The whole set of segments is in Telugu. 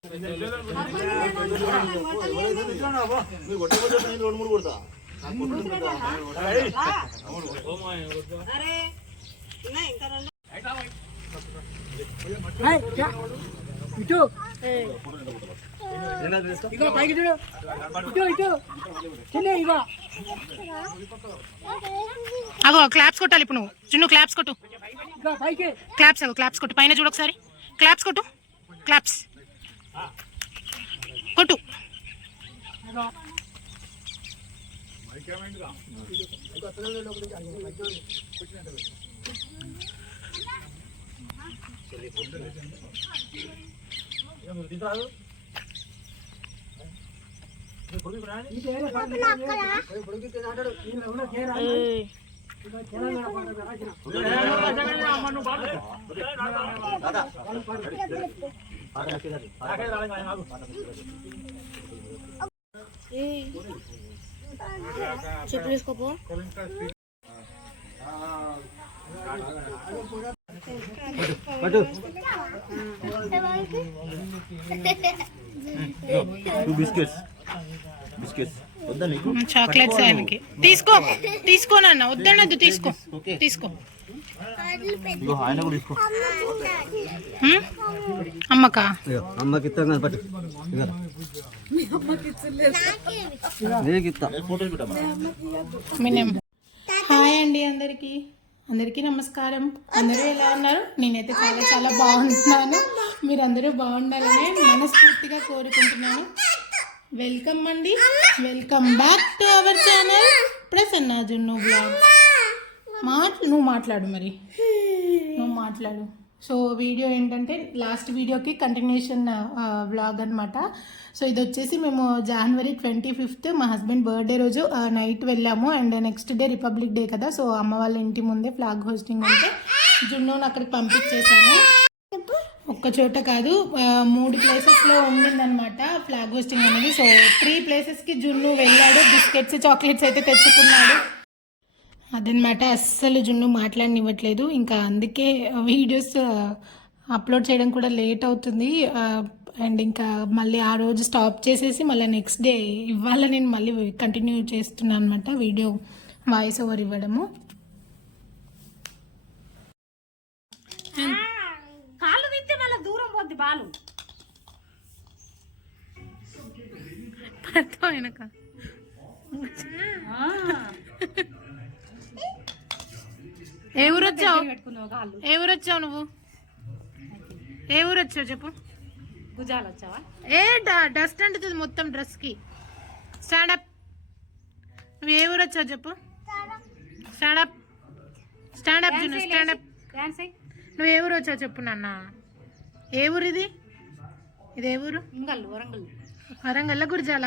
అగో క్లాప్స్ కొట్టాలి ఇప్పుడు నువ్వు చిన్ను క్లాప్స్ కొట్టు క్లాప్స్ అగో క్లాప్స్ కొట్టు పైన చూడు ఒకసారి క్లాప్స్ కొట్టు క్లాప్స్ కొట్టు చెప్పులు వేసుకోపో చాక్లెట్స్ ఆయనకి తీసుకో తీసుకోనన్న వద్దనద్దు తీసుకో తీసుకో అమ్మకా అమ్మకి హాయ్ అండి అందరికీ నమస్కారం. అందరూ ఎలా ఉన్నారు? నేనైతే చాలా చాలా బాగుంటున్నాను. మీరందరూ బాగుండాలని మనస్ఫూర్తిగా కోరుకుంటున్నాను. వెల్కమ్ అండి, welcome back to our channel Prasanna జున్ను బ్లాగ్స్. నువ్వు మాట్లాడు, మరి నువ్వు మాట్లాడు. సో వీడియో ఏంటంటే లాస్ట్ వీడియోకి కంటిన్యూషన్ వ్లాగ్ అనమాట. సో ఇది వచ్చేసి మేము January 25th మా హస్బెండ్ బర్త్డే రోజు నైట్ వెళ్ళాము. And next day republic day కదా, సో అమ్మ వాళ్ళ ఇంటి ముందే ఫ్లాగ్ హోస్టింగ్ అంటే జున్నుని అక్కడికి పంపించేశాను. ఒక్క చోట కాదు, 3 ప్లేసెస్లో ఉండిందనమాట ఫ్లాగ్ హోస్టింగ్ అనేది. సో 3 ప్లేసెస్కి జున్ను వెళ్ళాడు. బిస్కెట్స్ చాక్లెట్స్ అయితే తెచ్చుకున్నాడు. అదనమాట. అస్సలు జున్ను మాట్లాడనివ్వట్లేదు. ఇంకా అందుకే వీడియోస్ అప్లోడ్ చేయడం కూడా లేట్ అవుతుంది. అండ్ ఇంకా మళ్ళీ ఆ రోజు స్టాప్ చేసేసి మళ్ళీ నెక్స్ట్ డే ఇవాళ నేను మళ్ళీ కంటిన్యూ చేస్తున్నాను అనమాట వీడియో వాయిస్ ఓవర్ ఇవ్వడము. కాళ్ళు తిత్తే మళ్ళీ దూరం పోద్ది బాలు. వెనక ఏ ఊరు వచ్చావు నువ్వు? ఏ ఊరు వచ్చావు చెప్పు. భుజాలు వచ్చావా? ఏ డస్ట్ అంటుతుంది మొత్తం డ్రెస్కి. స్టాండప్. నువ్వు ఏ ఊరు వచ్చావు చెప్పు. స్టాండప్ స్టాండప్ జున్ను స్టాండప్. నువ్వు ఏ ఊరు వచ్చావు చెప్పు నాన్న. ఏ ఊరు ఇది? ఇది ఏ ఊరు? వరంగల్ గురిజాల.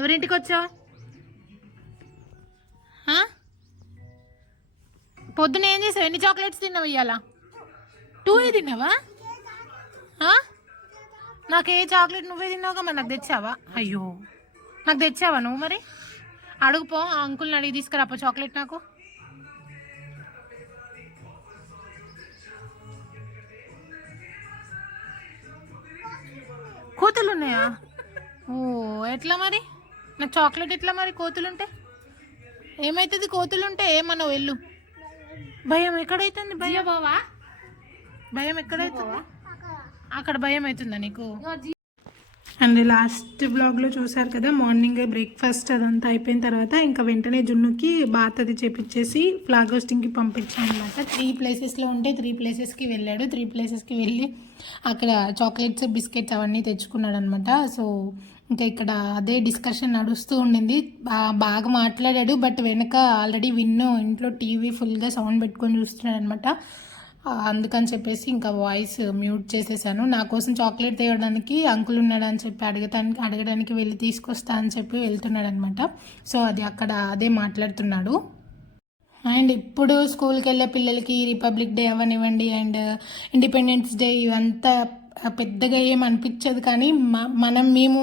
ఎవరింటికి వచ్చావు? పొద్దున ఏం చేసావు? ఎన్ని చాక్లెట్స్ తిన్నావు ఇవాళ? 2 తిన్నావా? నాకు ఏ చాక్లెట్ నువ్వే తిన్నావుగా, మరి నాకు తెచ్చావా? అయ్యో, నాకు తెచ్చావా నువ్వు? మరి అడుగుపో, ఆ అంకుల్ని అడిగి తీసుకురాపో చాక్లెట్ నాకు. కోతులు ఉన్నాయా? ఓ ఎట్లా మరి? నాకు చాక్లెట్ ఎట్లా మరి? కోతులుంటే ఏమవుతుంది? కోతులుంటే ఏమన్నా వెళ్ళు. భయం ఎక్కడైతుంది? భయం ఎక్కడైతుంది? అక్కడ భయం అవుతుందా నీకు? అండ్ లాస్ట్ బ్లాగ్లో చూసారు కదా, మార్నింగ్ బ్రేక్ఫాస్ట్ అదంతా అయిపోయిన తర్వాత ఇంకా వెంటనే జున్నుకి బాత్ అది చేపించేసి ఫ్లాగ్ హోస్టింగ్కి పంపించాను అనమాట. 3 ప్లేసెస్లో ఉంటే 3 ప్లేసెస్కి వెళ్ళాడు. 3 ప్లేసెస్కి వెళ్ళి అక్కడ చాక్లెట్స్ బిస్కెట్స్ అవన్నీ తెచ్చుకున్నాడు అనమాట. సో ఇంకా ఇక్కడ అదే డిస్కషన్ నడుస్తూ ఉండింది. బాగా మాట్లాడాడు, బట్ వెనక ఆల్రెడీ ఇంట్లో టీవీ ఫుల్గా సౌండ్ పెట్టుకొని చూస్తున్నాడు అనమాట. అందుకని చెప్పేసి ఇంకా వాయిస్ మ్యూట్ చేసేసాను. నా కోసం చాక్లెట్ తేయడానికి అంకుల్ ఉన్నాడని చెప్పి అడగడానికి వెళ్ళి తీసుకొస్తా అని చెప్పి వెళ్తున్నాడు అనమాట. సో అది అక్కడ అదే మాట్లాడుతున్నాడు. అండ్ ఇప్పుడు స్కూల్కి వెళ్ళే పిల్లలకి రిపబ్లిక్ డే అవనివ్వండి అండ్ ఇండిపెండెన్స్ డే ఇవంతా పెద్దగా ఏం అనిపించదు. కానీ మేము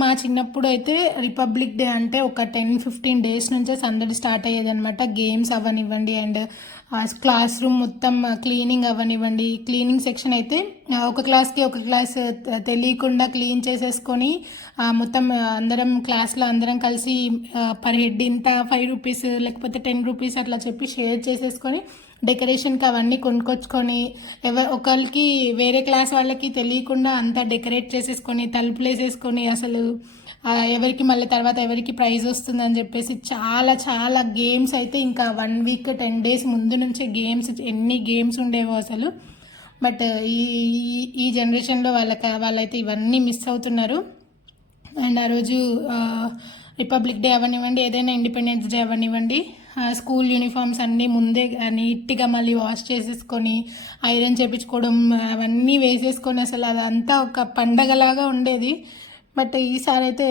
మా చిన్నప్పుడు అయితే రిపబ్లిక్ డే అంటే ఒక 10-15 డేస్ నుంచే సందడి స్టార్ట్ అయ్యేది అనమాట. గేమ్స్ అవనివ్వండి అండ్ క్లాస్ రూమ్ మొత్తం క్లీనింగ్ అవ్వనివ్వండి. క్లీనింగ్ సెక్షన్ అయితే ఒక క్లాస్కి ఒక క్లాస్ తెలియకుండా క్లీన్ చేసేసుకొని మొత్తం అందరం క్లాస్లో అందరం కలిసి పర్ హెడ్ ఇంత 5 రూపీస్ లేకపోతే 10 రూపీస్ అట్లా చెప్పి షేర్ చేసేసుకొని డెకరేషన్కి అవన్నీ కొనుక్కొచ్చుకొని ఒకరికి వేరే క్లాస్ వాళ్ళకి తెలియకుండా అంతా డెకరేట్ చేసేసుకొని తలుపులు వేసేసుకొని అసలు ఎవరికి మళ్ళీ తర్వాత ఎవరికి ప్రైజ్ వస్తుందని చెప్పేసి చాలా చాలా గేమ్స్ అయితే ఇంకా 1 వీక్ 10 డేస్ ముందు నుంచే గేమ్స్ ఎన్ని గేమ్స్ ఉండేవో అసలు. బట్ ఈ జనరేషన్లో వాళ్ళైతే ఇవన్నీ మిస్ అవుతున్నారు. అండ్ ఆ రోజు రిపబ్లిక్ డే అవ్వనివ్వండి, ఏదైనా ఇండిపెండెన్స్ డే అవ్వనివ్వండి, స్కూల్ యూనిఫామ్స్ అన్నీ ముందే నీట్గా మళ్ళీ వాష్ చేసేసుకొని ఐరన్ చేయించుకోవడం అవన్నీ వేసేసుకొని అసలు అదంతా ఒక పండగలాగా ఉండేది. బట్ ఈసారి అయితే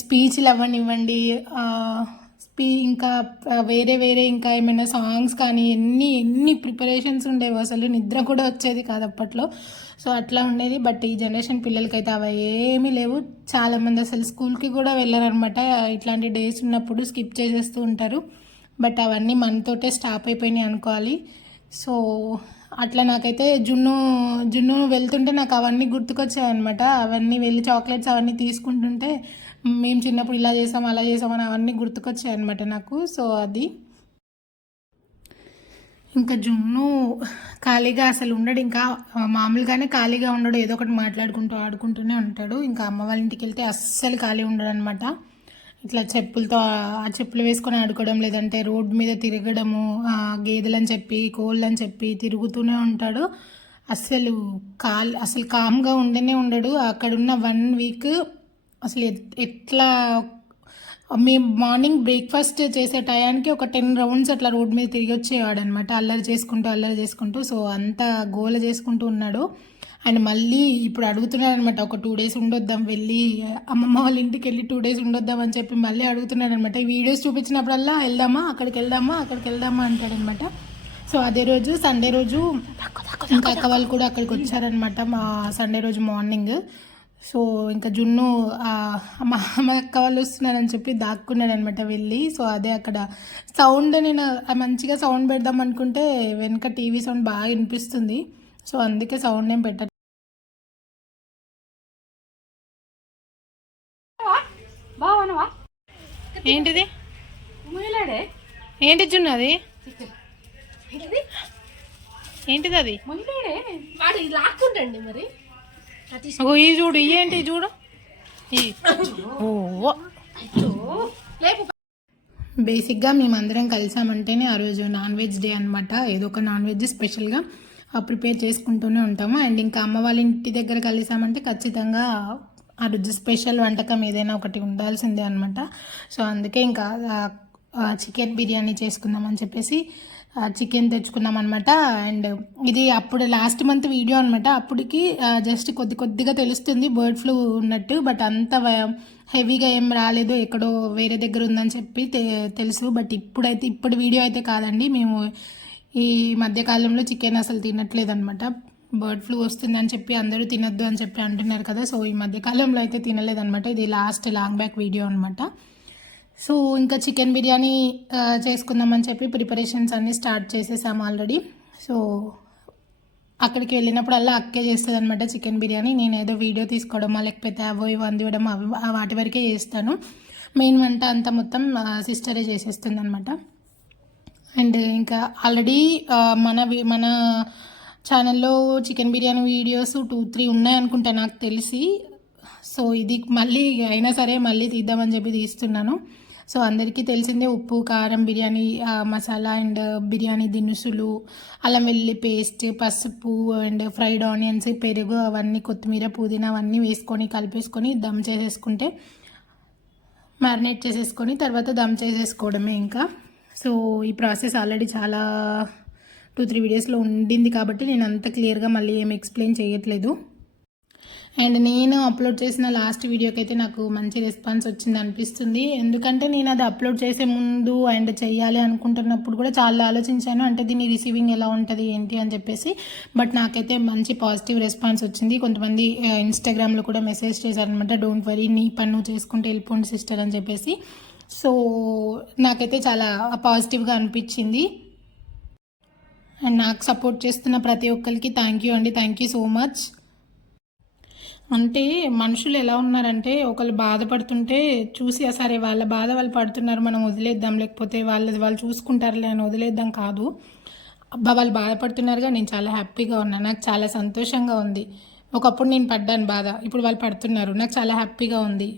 స్పీచ్లు అవ్వనివ్వండి, ఇంకా వేరే ఇంకా ఏమైనా సాంగ్స్ కానీ ఎన్ని ప్రిపరేషన్స్ ఉండేవి, అసలు నిద్ర కూడా వచ్చేది కాదు అప్పట్లో. సో అట్లా ఉండేది. బట్ ఈ జనరేషన్ పిల్లలకైతే అవి ఏమీ లేవు. చాలామంది అసలు స్కూల్కి కూడా వెళ్ళారనమాట. ఇట్లాంటి డేస్ ఉన్నప్పుడు స్కిప్ చేసేస్తూ ఉంటారు. బట్ అవన్నీ మనతోటే స్టాప్ అయిపోయినాయి అనుకోవాలి. సో అట్లా నాకైతే జున్ను వెళ్తుంటే నాకు అవన్నీ గుర్తుకొచ్చాయి అనమాట. అవన్నీ వెళ్ళి చాక్లెట్స్ అవన్నీ తీసుకుంటుంటే మేము చిన్నప్పుడు ఇలా చేసాం అలా చేసామని అవన్నీ గుర్తుకొచ్చాయి అనమాట నాకు. సో అది ఇంకా జున్ను ఖాళీగా అసలు ఉండడు, ఇంకా మామూలుగానే ఖాళీగా ఉండడు, ఏదో ఒకటి మాట్లాడుకుంటూ ఆడుకుంటూనే ఉంటాడు. ఇంకా అమ్మ వాళ్ళ ఇంటికి వెళ్తే అస్సలు ఖాళీ ఉండడు అనమాట. ఇట్లా చెప్పులతో ఆ చెప్పులు వేసుకొని ఆడుకోవడం, లేదంటే రోడ్డు మీద తిరగడము, గేదెలని చెప్పి కోళ్ళని చెప్పి తిరుగుతూనే ఉంటాడు. అసలు కామ్గా ఉండనే ఉండడు. అక్కడున్న 1 వీక్ అసలు ఎట్లా మేము మార్నింగ్ బ్రేక్ఫాస్ట్ చేసే టయానికి ఒక 10 రౌండ్స్ అట్లా రోడ్ మీద తిరిగి వచ్చేవాడు అనమాట, అల్లరి చేసుకుంటూ. సో అంత గోల చేసుకుంటూ ఉన్నాడు. అండ్ మళ్ళీ ఇప్పుడు అడుగుతున్నాడు అనమాట, ఒక 2 డేస్ ఉండొద్దాం, వెళ్ళి అమ్మమ్మ వాళ్ళ ఇంటికి వెళ్ళి 2 డేస్ ఉండొద్దాం అని చెప్పి మళ్ళీ అడుగుతున్నాడు అనమాట. ఈ వీడియోస్ చూపించినప్పుడల్లా అక్కడికి వెళ్దామా అంటాడనమాట. సో అదే రోజు సండే రోజు ఇంకా అక్క వాళ్ళు కూడా అక్కడికి వచ్చారనమాట మా సండే రోజు మార్నింగ్. సో ఇంకా జున్ను మా అక్క వాళ్ళు వస్తున్నారని చెప్పి దాక్కున్నాడు అనమాట వెళ్ళి. సో అదే అక్కడ సౌండ్ నేను మంచిగా సౌండ్ పెడదాం అనుకుంటే వెనక టీవీ సౌండ్ బాగా వినిపిస్తుంది. సో అందుకే సౌండ్ ఏం పెట్ట. ఏంటిది ఏంటి జున్ను అది ఏంటిది అది లాక్కుంటండి మరి ఈ చూడు ఏంటి చూడు బేసిక్గా మేమందరం కలిసామంటేనే ఆ రోజు నాన్ వెజ్ డే అనమాట. ఏదో ఒక నాన్ వెజ్ స్పెషల్గా ప్రిపేర్ చేసుకుంటూనే ఉంటాము. అండ్ ఇంకా అమ్మ వాళ్ళ ఇంటి దగ్గర కలిసామంటే ఖచ్చితంగా ఆ రోజు స్పెషల్ వంటకం ఏదైనా ఒకటి ఉండాల్సిందే అనమాట. సో అందుకే ఇంకా చికెన్ బిర్యానీ చేసుకుందామని చెప్పేసి చికెన్ తెచ్చుకున్నాం అనమాట. అండ్ ఇది అప్పుడు లాస్ట్ మంత్ వీడియో అనమాట. అప్పటికి జస్ట్ కొద్దిగా తెలుస్తుంది బర్డ్ ఫ్లూ ఉన్నట్టు, బట్ అంత హెవీగా ఏం రాలేదు, ఎక్కడో వేరే దగ్గర ఉందని చెప్పి తెలుసు. బట్ ఇప్పుడు వీడియో అయితే కాదండి, మేము ఈ మధ్యకాలంలో చికెన్ అసలు తినట్లేదు అనమాట. బర్డ్ ఫ్లూ వస్తుందని చెప్పి అందరూ తినొద్దు అని చెప్పి అంటున్నారు కదా. సో ఈ మధ్యకాలంలో అయితే తినలేదనమాట. ఇది లాంగ్ బ్యాక్ వీడియో అనమాట. సో ఇంకా చికెన్ బిర్యానీ చేసుకుందామని చెప్పి ప్రిపరేషన్స్ అన్నీ స్టార్ట్ చేసేసాము ఆల్రెడీ. సో అక్కడికి వెళ్ళినప్పుడల్లా అక్కే చేస్తుంది అనమాట చికెన్ బిర్యానీ. నేను ఏదో వీడియో తీసుకోవడమా లేకపోతే అవో ఇవి అందివ్వడం వాటి వరకే చేస్తాను. మెయిన్ వంట అంతా మొత్తం సిస్టరే చేసేస్తుంది అనమాట. అండ్ ఇంకా ఆల్రెడీ మన ఛానల్లో చికెన్ బిర్యానీ వీడియోస్ 2-3 ఉన్నాయనుకుంటా నాకు తెలిసి. సో ఇది మళ్ళీ అయినా సరే మళ్ళీ తీద్దామని చెప్పి తీస్తున్నాను. సో అందరికీ తెలిసిందే ఉప్పు కారం బిర్యానీ మసాలా అండ్ బిర్యానీ దినుసులు, అల్లం వెల్లుల్లి పేస్ట్, పసుపు అండ్ ఫ్రైడ్ ఆనియన్స్, పెరుగు అవన్నీ కొత్తిమీర పుదీనా అవన్నీ వేసుకొని కలిపేసుకొని దమ్ చేసేసుకుంటే మ్యారినేట్ చేసేసుకొని తర్వాత దమ్ చేసేసుకోవడమే ఇంకా. సో ఈ ప్రాసెస్ ఆల్రెడీ చాలా 2-3 వీడియోస్లో ఉండింది కాబట్టి నేను అంత క్లియర్గా మళ్ళీ ఏం ఎక్స్ప్లెయిన్ చేయట్లేదు. అండ్ నేను అప్లోడ్ చేసిన లాస్ట్ వీడియోకి అయితే నాకు మంచి రెస్పాన్స్ వచ్చింది అనిపిస్తుంది. ఎందుకంటే నేను అది అప్లోడ్ చేసే ముందు అండ్ చెయ్యాలి అనుకుంటున్నప్పుడు కూడా చాలా ఆలోచించాను, అంటే దీన్ని రిసీవింగ్ ఎలా ఉంటుంది ఏంటి అని చెప్పేసి. బట్ నాకైతే మంచి పాజిటివ్ రెస్పాన్స్ వచ్చింది. కొంతమంది ఇన్స్టాగ్రామ్లో కూడా మెసేజ్ చేశారనమాట, డోంట్ వరీ నీ పని నువ్వు చేసుకుంటే వెళ్ళిపోండి సిస్టర్ అని చెప్పేసి. సో నాకైతే చాలా పాజిటివ్గా అనిపించింది. అండ్ నాకు సపోర్ట్ చేస్తున్న ప్రతి ఒక్కరికి థ్యాంక్ యూ అండి, థ్యాంక్ యూ సో మచ్. అంటే మనుషులు ఎలా ఉన్నారంటే ఒకళ్ళు బాధపడుతుంటే చూసి సరే వాళ్ళ బాధ వాళ్ళు పడుతున్నారు మనం వదిలేద్దాం, లేకపోతే వాళ్ళది వాళ్ళు చూసుకుంటారులే అని వదిలేద్దాం కాదు. అబ్బా వాళ్ళు బాధపడుతున్నారుగా, నేను చాలా హ్యాపీగా ఉన్నాను, నాకు చాలా సంతోషంగా ఉంది. ఒకప్పుడు నేను పడ్డాను బాధ, ఇప్పుడు వాళ్ళు పడుతున్నారు, నాకు చాలా హ్యాపీగా ఉంది.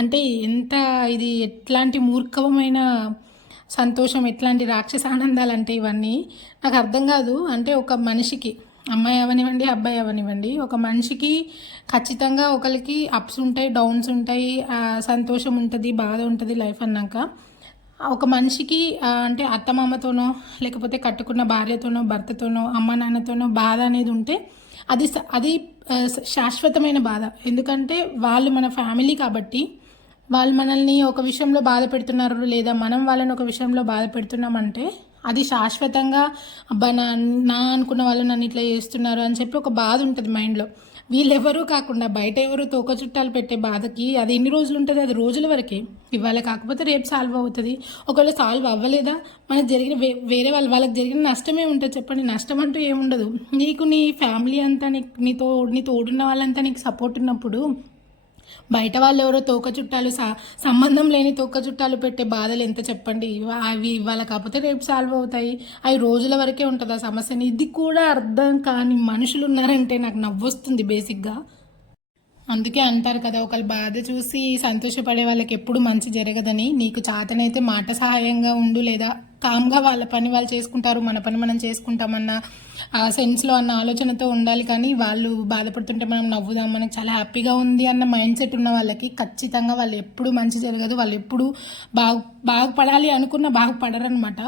అంటే ఎంత ఇది ఎట్లాంటి మూర్ఖమైన సంతోషం, ఎట్లాంటి రాక్షస ఆనందాలు అంటే ఇవన్నీ నాకు అర్థం కాదు. అంటే ఒక మనిషికి అమ్మాయి అవనివ్వండి అబ్బాయి అవనివ్వండి, ఒక మనిషికి ఖచ్చితంగా ఒకరికి అప్స్ ఉంటాయి, డౌన్స్ ఉంటాయి, సంతోషం ఉంటుంది, బాధ ఉంటుంది లైఫ్ అన్నాక. ఒక మనిషికి అంటే అత్తమామతోనో లేకపోతే కట్టుకున్న భార్యతోనో భర్తతోనో అమ్మ నాన్నతోనో బాధ అనేది ఉంటే అది శాశ్వతమైన బాధ. ఎందుకంటే వాళ్ళు మన ఫ్యామిలీ కాబట్టి, వాళ్ళు మనల్ని ఒక విషయంలో బాధ పెడుతున్నారు లేదా మనం వాళ్ళని ఒక విషయంలో బాధ పెడుతున్నామంటే అది శాశ్వతంగా అబ్బా నా అనుకున్న వాళ్ళు నన్ను ఇట్లా చేస్తున్నారు అని చెప్పి ఒక బాధ ఉంటుంది మైండ్లో. వీళ్ళెవరూ కాకుండా బయట ఎవరు తోక చుట్టాలు పెట్టే బాధకి అది ఎన్ని రోజులు ఉంటుంది, అది రోజుల వరకే. ఇవాళ కాకపోతే రేపు సాల్వ్ అవుతుంది. ఒకవేళ సాల్వ్ అవ్వలేదా మనకు జరిగిన వేరే వాళ్ళకి జరిగిన నష్టమే ఉంటుంది చెప్పండి. నష్టం అంటూ ఏముండదు. నీకు నీ ఫ్యామిలీ అంతా నీ తోడున్న వాళ్ళంతా నీకు సపోర్ట్ ఉన్నప్పుడు బయట వాళ్ళు ఎవరో తోక చుట్టాలు సంబంధం లేని తోక చుట్టాలు పెట్టే బాధలు ఎంత చెప్పండి. అవి ఇవాళ కాకపోతే రేపు సాల్వ్ అవుతాయి, అవి రోజుల వరకే ఉంటుంది ఆ సమస్యని. ఇది కూడా అర్థం కాని మనుషులు ఉన్నారంటే నాకు నవ్వొస్తుంది బేసిక్గా. అందుకే అంటారు కదా, ఒకళ్ళ బాధ చూసి సంతోషపడే వాళ్ళకి ఎప్పుడు మంచి జరగదని. నీకు చాతనైతే మాట సహాయంగా ఉండు, లేదా కామ్గా వాళ్ళ పని వాళ్ళు చేసుకుంటారు, మన పని మనం చేసుకుంటామన్న ఆ సెన్స్లో అన్న ఆలోచనతో ఉండాలి. కానీ వాళ్ళు బాధపడుతుంటే మనం నవ్వుదాం, మనకు చాలా హ్యాపీగా ఉంది అన్న మైండ్ సెట్ ఉన్న వాళ్ళకి ఖచ్చితంగా వాళ్ళు ఎప్పుడు మంచి జరగదు, వాళ్ళు ఎప్పుడు బాగుపడాలి అనుకున్న బాగుపడరనమాట.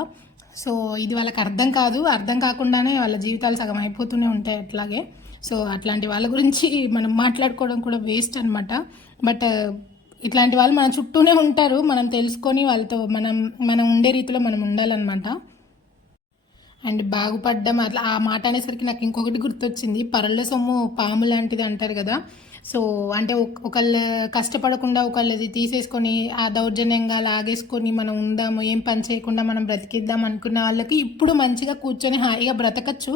సో ఇది వాళ్ళకి అర్థం కాదు, అర్థం కాకుండానే వాళ్ళ జీవితాలు సగం అయిపోతూనే ఉంటాయి అట్లాగే. సో అట్లాంటి వాళ్ళ గురించి మనం మాట్లాడుకోవడం కూడా వేస్ట్ అనమాట. బట్ ఇట్లాంటి వాళ్ళు మన చుట్టూనే ఉంటారు, మనం తెలుసుకొని వాళ్ళతో మనం ఉండే రీతిలో మనం ఉండాలన్నమాట. అండ్ బాగుపడ్డం అట్లా ఆ మాట అనేసరికి నాకు ఇంకొకటి గుర్తొచ్చింది. పరళ్ళ సొమ్ము పాము లాంటిది అంటారు కదా. సో అంటే ఒకళ్ళు కష్టపడకుండా ఒకళ్ళది తీసేసుకొని ఆ దౌర్జన్యంగా లాగేసుకొని మనం ఉందాము, ఏం పని చేయకుండా మనం బ్రతికిద్దాం అనుకున్న వాళ్ళకి ఇప్పుడు మంచిగా కూర్చొని హాయిగా బ్రతకచ్చు.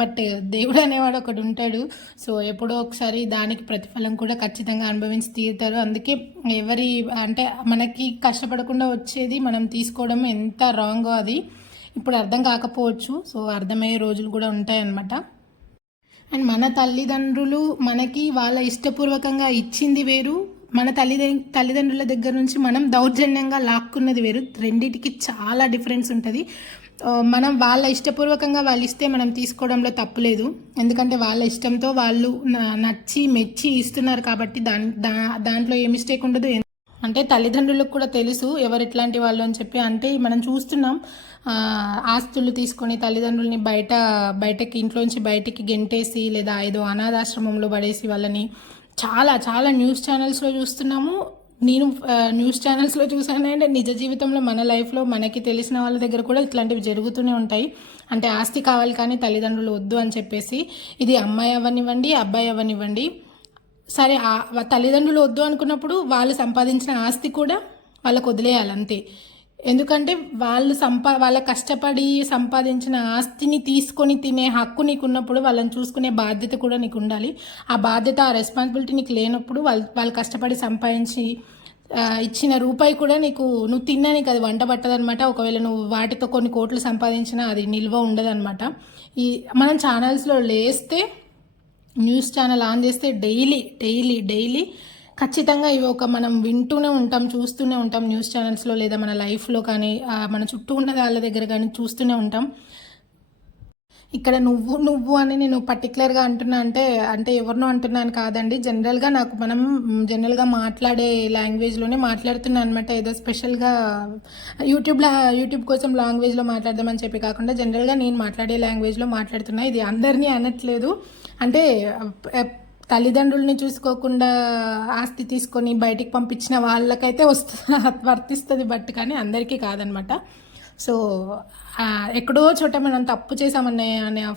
బట్ దేవుడు అనేవాడు ఒకడు ఉంటాడు. సో ఎప్పుడో ఒకసారి దానికి ప్రతిఫలం కూడా ఖచ్చితంగా అనుభవించి తీరుతారు. అందుకే ఎవరి అంటే మనకి కష్టపడకుండా వచ్చేది మనం తీసుకోవడం ఎంత రాంగో అది ఇప్పుడు అర్థం కాకపోవచ్చు. సో అర్థమయ్యే రోజులు కూడా ఉంటాయన్నమాట. అండ్ మన తల్లిదండ్రులు మనకి వాళ్ళ ఇష్టపూర్వకంగా ఇచ్చింది వేరు, మన తల్లిదండ్రుల దగ్గర నుంచి మనం దౌర్జన్యంగా లాక్కున్నది వేరు. రెండింటికి చాలా డిఫరెన్స్ ఉంటుంది. మనం వాళ్ళ ఇష్టపూర్వకంగా వాళ్ళు ఇస్తే మనం తీసుకోవడంలో తప్పులేదు, ఎందుకంటే వాళ్ళ ఇష్టంతో వాళ్ళు నచ్చి మెచ్చి ఇస్తున్నారు కాబట్టి దాంట్లో ఏ మిస్టేక్ ఉండదు. అంటే తల్లిదండ్రులకు కూడా తెలుసు ఎవరు ఎట్లాంటి వాళ్ళు అని చెప్పి. అంటే మనం చూస్తున్నాం ఆస్తులు తీసుకొని తల్లిదండ్రుల్ని బయటకి ఇంట్లోంచి బయటికి గెంటేసి లేదా ఏదో అనాథాశ్రమంలో పడేసి వాళ్ళని చాలా చాలా న్యూస్ ఛానల్స్లో చూస్తున్నాము. నేను న్యూస్ ఛానల్స్లో చూసాను, అంటే నిజ జీవితంలో మన లైఫ్లో మనకి తెలిసిన వాళ్ళ దగ్గర కూడా ఇట్లాంటివి జరుగుతూనే ఉంటాయి. అంటే ఆస్తి కావాలి కానీ తల్లిదండ్రులు వద్దు అని చెప్పేసి, ఇది అమ్మాయి అవ్వనివ్వండి అబ్బాయి అవ్వనివ్వండి, సరే తల్లిదండ్రులు వద్దు అనుకున్నప్పుడు వాళ్ళు సంపాదించిన ఆస్తి కూడా వాళ్ళకు వదిలేయాలి అంతే. ఎందుకంటే వాళ్ళ కష్టపడి సంపాదించిన ఆస్తిని తీసుకొని తినే హక్కు నీకు ఉన్నప్పుడు వాళ్ళని చూసుకునే బాధ్యత కూడా నీకు ఉండాలి. ఆ బాధ్యత ఆ రెస్పాన్సిబిలిటీ నీకు లేనప్పుడు వాళ్ళు కష్టపడి సంపాదించి ఇచ్చిన రూపాయి కూడా నువ్వు తిన్నానికి అది వంట పట్టదనమాట. ఒకవేళ నువ్వు వాటితో కొన్ని కోట్లు సంపాదించినా అది నిల్వ ఉండదన్నమాట. మనం ఛానల్స్లో లేస్తే న్యూస్ ఛానల్ ఆన్ చేస్తే డైలీ ఖచ్చితంగా ఇవి మనం వింటూనే ఉంటాం, చూస్తూనే ఉంటాం న్యూస్ ఛానల్స్లో, లేదా మన లైఫ్లో కానీ మన చుట్టూ ఉన్న వాళ్ళ దగ్గర కానీ చూస్తూనే ఉంటాం. ఇక్కడ నువ్వు అని నేను పర్టికులర్గా అంటున్నా అంటే ఎవరినో అంటున్నాను కాదండి. మనం జనరల్గా మాట్లాడే లాంగ్వేజ్లోనే మాట్లాడుతున్నాను అనమాట. ఏదో స్పెషల్గా యూట్యూబ్ కోసం లాంగ్వేజ్లో మాట్లాడదామని చెప్పి కాకుండా జనరల్గా నేను మాట్లాడే లాంగ్వేజ్లో మాట్లాడుతున్నా. ఇది అందరినీ అనట్లేదు. అంటే తల్లిదండ్రుల్ని చూసుకోకుండా ఆస్తి తీసుకొని బయటికి పంపించిన వాళ్ళకైతే వర్తిస్తుంది, బట్ కానీ అందరికీ కాదనమాట. సో ఎక్కడో చోట మనం తప్పు చేసామనే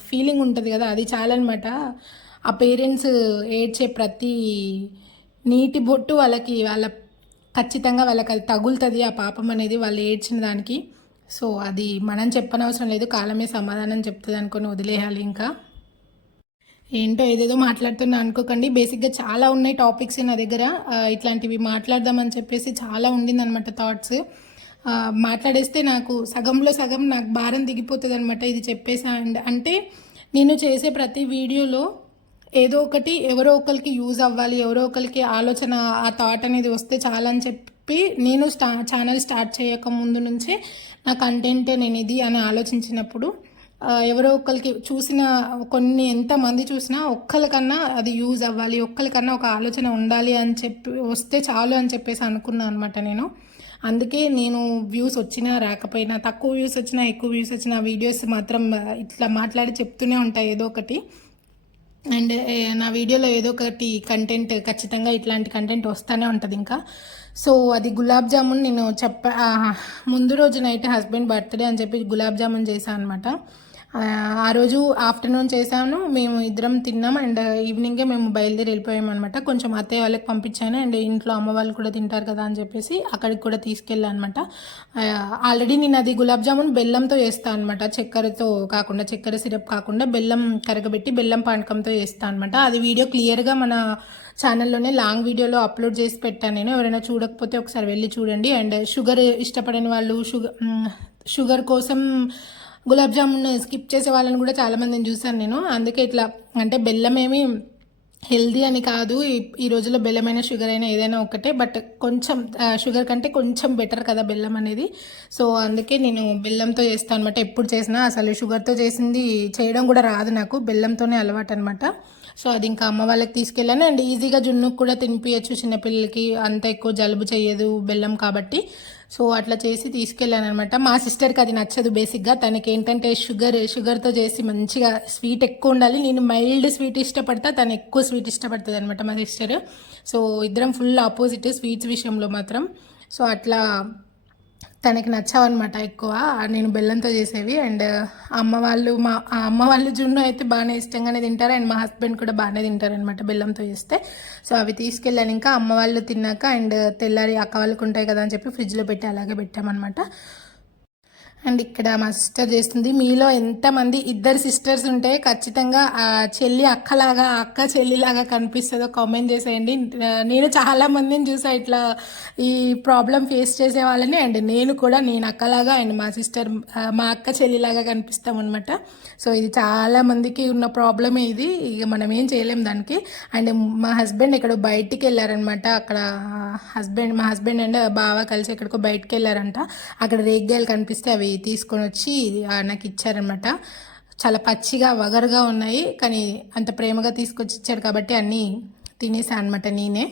ఫీలింగ్ ఉంటుంది కదా, అది చాలన్నమాట. ఆ పేరెంట్స్ ఏడ్చే ప్రతి నీటి బొట్టు వాళ్ళకి ఖచ్చితంగా వాళ్ళకి అది తగులుతుంది, ఆ పాపం అనేది వాళ్ళు ఏడ్చిన దానికి. సో అది మనం చెప్పనవసరం లేదు, కాలమే సమాధానం చెప్తుంది అనుకొని వదిలేయాలి. ఇంకా ఏంటో ఏదేదో మాట్లాడుతున్నా అనుకోకండి. బేసిక్గా చాలా ఉన్నాయి టాపిక్స్ నా దగ్గర, ఇట్లాంటివి మాట్లాడదామని చెప్పేసి చాలా ఉండిందనమాట థాట్స్. మాట్లాడేస్తే నాకు సగంలో సగం నాకు భారం దిగిపోతుంది అనమాట. ఇది చెప్పేసా అంటే నేను చేసే ప్రతి వీడియోలో ఏదో ఒకటి ఎవరో ఒకరికి యూజ్ అవ్వాలి, ఎవరో ఒకరికి ఆలోచన ఆ థాట్ అనేది వస్తే చాలని చెప్పి నేను ఛానల్ స్టార్ట్ చేయక ముందు నుంచే నా కంటెంట్ నేను ఇది అని ఆలోచించినప్పుడు ఎవరో ఒక్కరికి చూసిన కొన్ని ఎంతమంది చూసినా ఒక్కరికన్నా అది యూజ్ అవ్వాలి, ఒక్కరికన్నా ఒక ఆలోచన ఉండాలి అని చెప్పి వస్తే చాలు అని చెప్పేసి అనుకున్నాను అనమాట నేను. అందుకే నేను వ్యూస్ వచ్చినా రాకపోయినా, తక్కువ వ్యూస్ వచ్చినా ఎక్కువ వ్యూస్ వచ్చినా వీడియోస్ మాత్రం ఇట్లా మాట్లాడి చెప్తూనే ఉంటాయి ఏదో ఒకటి. అండ్ నా వీడియోలో ఏదో ఒకటి కంటెంట్ ఖచ్చితంగా ఇట్లాంటి కంటెంట్ వస్తూనే ఉంటుంది ఇంకా. సో అది గులాబ్ జామున్ నేను ముందు రోజు నైట్ హస్బెండ్ బర్త్డే అని చెప్పి గులాబ్ జామున్ చేశాను అనమాట. ఆ రోజు ఆఫ్టర్నూన్ చేశాను, మేము ఇద్దరం తిన్నాం. అండ్ ఈవినింగే మేము బయలుదేరి వెళ్ళిపోయాం అనమాట. కొంచెం అత్తయ్య వాళ్ళకి పంపించాను, అండ్ ఇంట్లో అమ్మ వాళ్ళు కూడా తింటారు కదా అని చెప్పేసి అక్కడికి కూడా తీసుకెళ్ళాను అనమాట. ఆల్రెడీ నేను అది గులాబ్ జామున్ బెల్లంతో చేస్తాను అనమాట, చక్కెరతో కాకుండా, చక్కెర సిరప్ కాకుండా బెల్లం కరగబెట్టి బెల్లం పానకంతో చేస్తాను అనమాట. అది వీడియో క్లియర్గా మన ఛానల్లోనే లాంగ్ వీడియోలో అప్లోడ్ చేసి పెట్టాను నేను. ఎవరైనా చూడకపోతే ఒకసారి వెళ్ళి చూడండి. అండ్ షుగర్ ఇష్టపడని వాళ్ళు, షుగర్ కోసం గులాబ్ జామున్ స్కిప్ చేసే వాళ్ళని కూడా చాలామందిని చూసాను నేను. అందుకే ఇట్లా అంటే బెల్లం ఏమి హెల్దీ అని కాదు, ఈ రోజుల్లో బెల్లం అయినా షుగర్ అయినా ఏదైనా ఒకటే, బట్ కొంచెం షుగర్ కంటే కొంచెం బెటర్ కదా బెల్లం అనేది. సో అందుకే నేను బెల్లంతో చేస్తాను అనమాట. ఎప్పుడు చేసినా అసలు షుగర్తో చేసింది చేయడం కూడా రాదు నాకు, బెల్లంతోనే అలవాటు అనమాట. సో అది ఇంకా అమ్మ వాళ్ళకి తీసుకెళ్ళాను. అండ్ ఈజీగా జున్నుకు కూడా తినిపించచ్చు చిన్నపిల్లలకి, అంత ఎక్కువ జలుబు చేయదు బెల్లం కాబట్టి. సో అట్లా చేసి తీసుకెళ్ళాను అనమాట. మా సిస్టర్కి అది నచ్చదు బేసిక్గా, తనకి ఏంటంటే షుగర్తో చేసి మంచిగా స్వీట్ ఎక్కువ ఉండాలి. నేను మైల్డ్ స్వీట్ ఇష్టపడతా, తను ఎక్కువ స్వీట్ ఇష్టపడుతుంది అనమాట మా సిస్టర్. సో ఇద్దరం ఫుల్ ఆపోజిట్ స్వీట్స్ విషయంలో మాత్రం. సో అట్లా తనకి నచ్చావన్నమాట ఎక్కువ నేను బెల్లంతో చేసేవి. అండ్ అమ్మ వాళ్ళు జున్ను అయితే బాగానే ఇష్టంగానే తింటారు, అండ్ మా హస్బెండ్ కూడా బాగానే తింటారు అనమాట బెల్లంతో చేస్తే. సో అవి తీసుకెళ్ళాను ఇంకా. అమ్మ వాళ్ళు తిన్నాక అండ్ తెల్లారి అక్క వాళ్ళకు ఉంటాయి కదా అని చెప్పి ఫ్రిడ్జ్లో పెట్టి అలాగే పెట్టామన్నమాట. అండ్ ఇక్కడ మా సిస్టర్ చేస్తుంది. మీలో ఎంతమంది ఇద్దరు సిస్టర్స్ ఉంటే ఖచ్చితంగా ఆ చెల్లి అక్కలాగా, అక్క చెల్లిలాగా కనిపిస్తుందో కామెంట్ చేసేయండి. నేను చాలా మందిని చూసా ఇట్లా ఈ ప్రాబ్లం ఫేస్ చేసే వాళ్ళని. అండ్ నేను అక్కలాగా, అండ్ మా సిస్టర్ మా అక్క చెల్లిలాగా కనిపిస్తాం అనమాట. సో ఇది చాలా మందికి ఉన్న ప్రాబ్లమే ఇది, ఇక మనం ఏం చేయలేం దానికి. అండ్ మా హస్బెండ్ ఇక్కడ బయటికి వెళ్ళారనమాట. అక్కడ మా హస్బెండ్ అండ్ బావ కలిసి ఎక్కడికో బయటికి వెళ్ళారంట. అక్కడ రేగ్గాయలు కనిపిస్తే అవి తీసుకొని వచ్చి నాకు ఇచ్చారనమాట. చాలా పచ్చిగా వగరుగా ఉన్నాయి, కానీ అంత ప్రేమగా తీసుకొచ్చి ఇచ్చాడు కాబట్టి అన్నీ తినేసా అనమాట నేనే.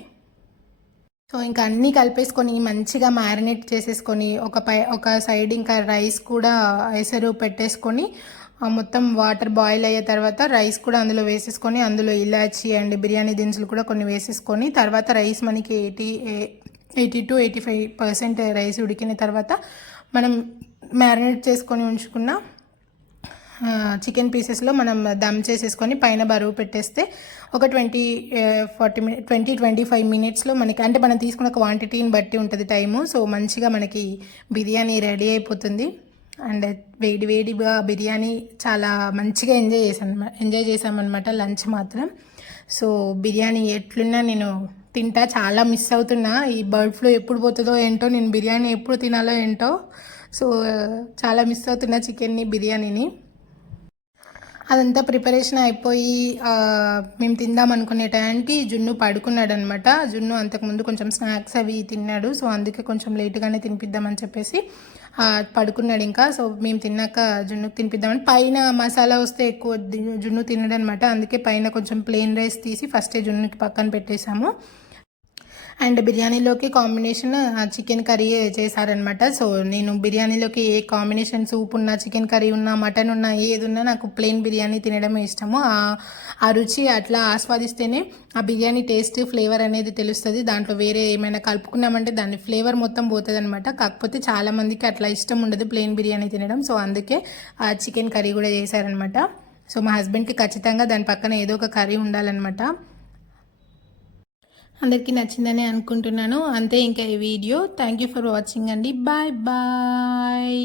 సో ఇంకా అన్నీ కలిపేసుకొని మంచిగా మ్యారినేట్ చేసేసుకొని ఒక సైడ్ ఇంకా రైస్ కూడా ఎసరు పెట్టేసుకొని మొత్తం వాటర్ బాయిల్ అయ్యే తర్వాత రైస్ కూడా అందులో వేసేసుకొని, అందులో ఇలాచి అండ్ బిర్యానీ దినుసులు కూడా కొన్ని వేసేసుకొని, తర్వాత రైస్ మనకి 80 to 85% రైస్ ఉడికిన తర్వాత మనం మ్యారినేట్ చేసుకొని ఉంచుకున్న చికెన్ పీసెస్లో మనం దమ్ చేసేసుకొని పైన బరువు పెట్టేస్తే ఒక 20-25 మినిట్స్లో మనకి, అంటే మనం తీసుకున్న క్వాంటిటీని బట్టి ఉంటుంది టైము. సో మంచిగా మనకి బిర్యానీ రెడీ అయిపోతుంది. అండ్ వేడిగా బిర్యానీ చాలా మంచిగా ఎంజాయ్ చేసామన్నమాట లంచ్ మాత్రం. సో బిర్యానీ ఎట్లున్నా నేను తింటా, చాలా మిస్ అవుతున్నా. ఈ బర్డ్ ఫ్లూ ఎప్పుడు పోతుందో ఏంటో, నేను బిర్యానీ ఎప్పుడు తినాలో ఏంటో. సో చాలా మిస్ అవుతున్నా చికెన్ని, బిర్యానీని. అదంతా ప్రిపరేషన్ అయిపోయి మేము తిందాం అనుకునే టైంకి జున్ను పడుకున్నాడు అనమాట. జున్ను అంతకుముందు కొంచెం స్నాక్స్ అవి తిన్నాడు, సో అందుకే కొంచెం లేట్గానే తినిపిద్దామని చెప్పేసి పడుకున్నాడు ఇంకా. సో మేము తిన్నాక జున్నుకు తినిపిద్దామని, పైన మసాలా వస్తే ఎక్కువ జున్ను తినడు అనమాట. అందుకే పైన కొంచెం ప్లెయిన్ రైస్ తీసి ఫస్టే జున్నుకి పక్కన పెట్టేశాము. అండ్ బిర్యానీలోకి కాంబినేషన్ చికెన్ కర్రీ చేశారనమాట. సో నేను బిర్యానీలోకి ఏ కాంబినేషన్ సూప్ ఉన్నా, చికెన్ కర్రీ ఉన్నా, మటన్ ఉన్నా, ఏది ఉన్నా నాకు ప్లెయిన్ బిర్యానీ తినడమే ఇష్టము. ఆ రుచి అట్లా ఆస్వాదిస్తేనే ఆ బిర్యానీ టేస్ట్, ఫ్లేవర్ అనేది తెలుస్తుంది. దాంట్లో వేరే ఏమైనా కలుపుకున్నామంటే దాని ఫ్లేవర్ మొత్తం పోతుంది అనమాట. కాకపోతే చాలామందికి అట్లా ఇష్టం ఉండదు ప్లెయిన్ బిర్యానీ తినడం. సో అందుకే చికెన్ కర్రీ కూడా చేశారనమాట. సో మా హస్బెండ్కి ఖచ్చితంగా దాని పక్కన ఏదో ఒక కర్రీ ఉండాలన్నమాట. అందరికీ నచ్చిందని అనుకుంటున్నాను. అంతే ఇంకా ఈ వీడియో. థ్యాంక్ యూ ఫర్ వాచింగ్ అండి. Bye bye.